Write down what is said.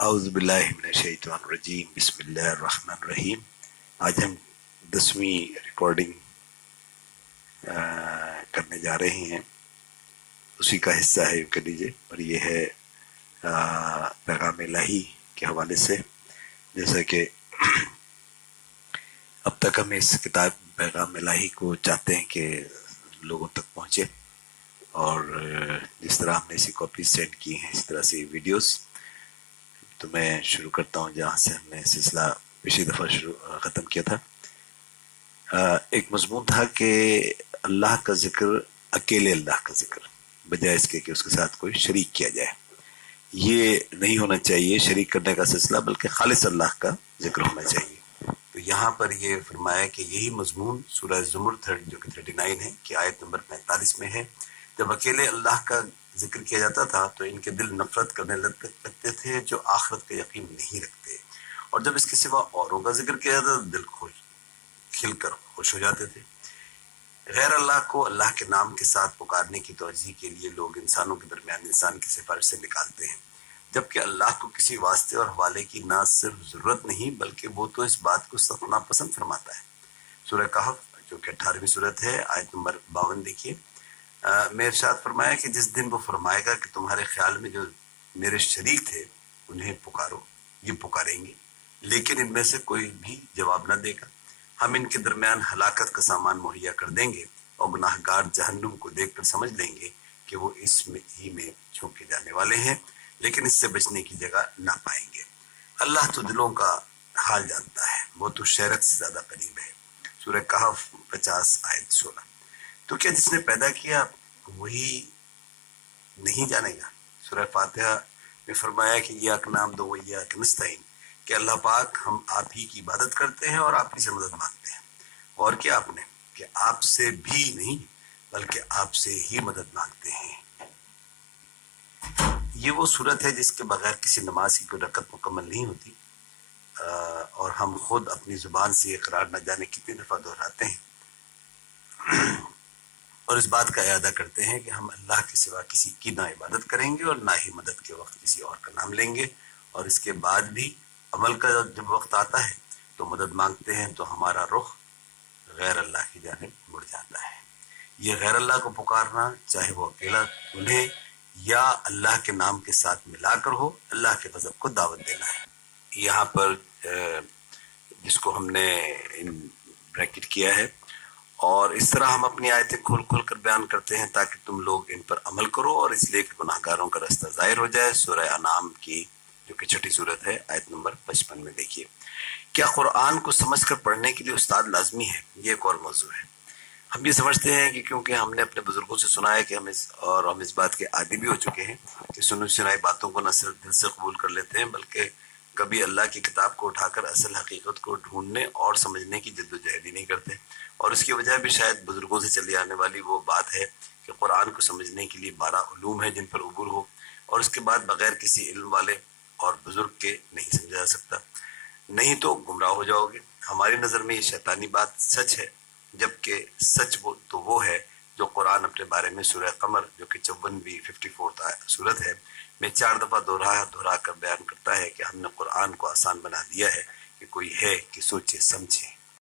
اعوذ باللہ من الشیطان الرجیم بسم اللہ الرحمن الرحیم۔ آج ہم 10ویں ریکارڈنگ کرنے جا رہے ہیں، اسی کا حصہ ہے کہہ لیجیے، اور یہ ہے پیغام الہی کے حوالے سے۔ جیسا کہ اب تک ہم اس کتاب پیغام الہی کو چاہتے ہیں کہ لوگوں تک پہنچے، اور جس طرح ہم نے اسی کاپی سینڈ کی ہیں اس طرح سے ویڈیوز۔ تو میں شروع کرتا ہوں جہاں سے ہم نے سلسلہ پچھلی دفعہ ختم کیا تھا۔ ایک مضمون تھا کہ اللہ کا ذکر، اکیلے اللہ کا ذکر، بجائے اس کے کہ اس کے ساتھ کوئی شریک کیا جائے۔ یہ نہیں ہونا چاہیے شریک کرنے کا سلسلہ، بلکہ خالص اللہ کا ذکر ہونا چاہیے۔ تو یہاں پر یہ فرمایا کہ یہی مضمون سورہ زمر جو کہ 39 ہے کہ آیت نمبر 45 میں ہے، جب اکیلے اللہ کا ذکر کیا جاتا تھا تو ان کے دل نفرت کرنے لگتے تھے جو آخرت کا یقین نہیں رکھتے، اور جب اس کے سوا اوروں کا ذکر کیا جاتا تو دل کھل کر خوش ہو جاتے تھے۔ غیر اللہ کو اللہ کے نام کے ساتھ پکارنے کی توجہ کے لیے لوگ انسانوں کے درمیان انسان کی سفارش سے نکالتے ہیں، جبکہ اللہ کو کسی واسطے اور حوالے کی نہ صرف ضرورت نہیں بلکہ وہ تو اس بات کو سخت ناپسند فرماتا ہے۔ سورہ کہف جو کہ 18ویں سورت ہے، آیت نمبر 52 دیکھیے۔ میں ارشاد فرمایا کہ جس دن وہ فرمائے گا کہ تمہارے خیال میں جو میرے شریک تھے انہیں پکارو، یہ پکاریں گے لیکن ان میں سے کوئی بھی جواب نہ دے گا۔ ہم ان کے درمیان ہلاکت کا سامان مہیا کر دیں گے، اور گناہ گار جہنم کو دیکھ کر سمجھ لیں گے کہ وہ اس میں ہی میں جھونکے جانے والے ہیں، لیکن اس سے بچنے کی جگہ نہ پائیں گے۔ اللہ تو دلوں کا حال جانتا ہے، وہ تو شہرت سے زیادہ قریب ہے۔ سورہ کہف 50 آیت 16۔ تو کیا جس نے پیدا کیا وہی نہیں جانے گا؟ سورہ فاتحہ میں فرمایا کہ ایاک نعبد و ایاک نستعین، کہ اللہ پاک ہم آپ ہی کی عبادت کرتے ہیں اور آپ ہی سے مدد مانگتے ہیں۔ اور کیا آپ نے کہ آپ سے بھی نہیں بلکہ آپ سے ہی مدد مانگتے ہیں۔ یہ وہ صورت ہے جس کے بغیر کسی نماز کی کوئی رکعت مکمل نہیں ہوتی، اور ہم خود اپنی زبان سے اقرار نہ جانے کتنی دفعہ دہراتے ہیں، اور اس بات کا اعادہ کرتے ہیں کہ ہم اللہ کے سوا کسی کی نہ عبادت کریں گے اور نہ ہی مدد کے وقت کسی اور کا نام لیں گے، اور اس کے بعد بھی عمل کا جب وقت آتا ہے تو مدد مانگتے ہیں تو ہمارا رخ غیر اللہ کی جانب مڑ جاتا ہے۔ یہ غیر اللہ کو پکارنا، چاہے وہ اکیلا انہیں یا اللہ کے نام کے ساتھ ملا کر ہو، اللہ کے غضب کو دعوت دینا ہے۔ یہاں پر جس کو ہم نے بریکٹ کیا ہے، اور اس طرح ہم اپنی آیتیں کھول کھول کر بیان کرتے ہیں تاکہ تم لوگ ان پر عمل کرو، اور اس لیے کہ گناہ گاروں کا راستہ ظاہر ہو جائے۔ سورہ انعام کی جو کہ 6 سورت ہے، آیت نمبر 55 میں دیکھیے۔ کیا قرآن کو سمجھ کر پڑھنے کے لیے استاد لازمی ہے؟ یہ ایک اور موضوع ہے۔ ہم یہ سمجھتے ہیں کہ کیونکہ ہم نے اپنے بزرگوں سے سنا ہے کہ ہم اس بات کے عادی بھی ہو چکے ہیں کہ سنی سنائی باتوں کو نہ صرف دل سے قبول کر لیتے ہیں بلکہ کبھی اللہ کی کتاب کو اٹھا کر اصل حقیقت کو ڈھونڈنے اور سمجھنے کی جد و جہد ہی نہیں کرتے، اور اس کی وجہ بھی شاید بزرگوں سے چلی آنے والی وہ بات ہے کہ قرآن کو سمجھنے کے لیے 12 علوم ہیں جن پر عبور ہو، اور اس کے بعد بغیر کسی علم والے اور بزرگ کے نہیں سمجھا جا سکتا، نہیں تو گمراہ ہو جاؤ گے۔ ہماری نظر میں یہ شیطانی بات سچ ہے، جبکہ سچ وہ ہے جو قرآن اپنے بارے میں سورہ قمر جو کہ 54 سورت ہے میں 4 دفعہ دہرا کر بیان کرتا ہے کہ ہم نے قرآن کو آسان بنا دیا ہے کہ کوئی ہے کہ سوچے سمجھے۔